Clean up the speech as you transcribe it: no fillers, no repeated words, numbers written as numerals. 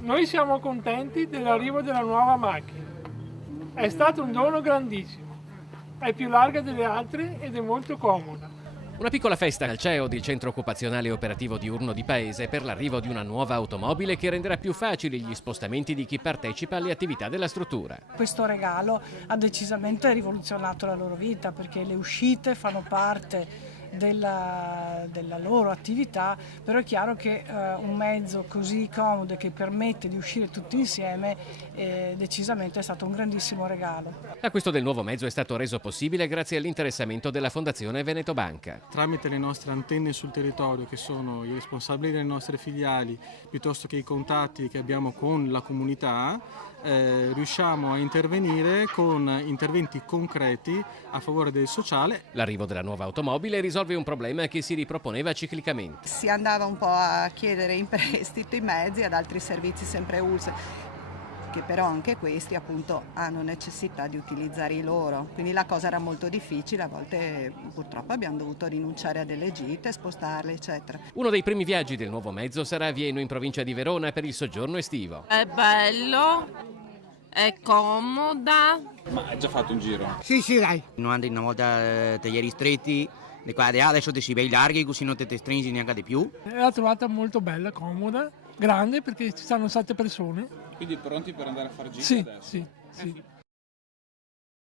Noi siamo contenti dell'arrivo della nuova macchina. È stato un dono grandissimo. È più larga delle altre ed è molto comoda. Una piccola festa al CEOD, il centro occupazionale operativo diurno di Paese, per l'arrivo di una nuova automobile che renderà più facili gli spostamenti di chi partecipa alle attività della struttura. Questo regalo ha decisamente rivoluzionato la loro vita, perché le uscite fanno parte della loro attività, però è chiaro che un mezzo così comodo che permette di uscire tutti insieme decisamente è stato un grandissimo regalo. L'acquisto del nuovo mezzo è stato reso possibile grazie all'interessamento della Fondazione Veneto Banca. Tramite le nostre antenne sul territorio, che sono i responsabili delle nostre filiali, piuttosto che i contatti che abbiamo con la comunità, riusciamo a intervenire con interventi concreti a favore del sociale. L'arrivo della nuova automobile risolve un problema che si riproponeva ciclicamente. Si andava un po' a chiedere in prestito i mezzi ad altri servizi sempre ULSS, che però anche questi appunto hanno necessità di utilizzare i loro, quindi la cosa era molto difficile, a volte purtroppo abbiamo dovuto rinunciare a delle gite, spostarle eccetera. Uno dei primi viaggi del nuovo mezzo sarà a Vieno in provincia di Verona per il soggiorno estivo. È bello, è comoda. Ma hai già fatto un giro? Sì, dai. Non andi una volta taglieri stretti, adesso ti si bei larghi così non te stringi neanche di più. L'ho trovata molto bella, comoda, grande perché ci stanno 7 persone. Quindi pronti per andare a fare gite Sì, adesso? sì.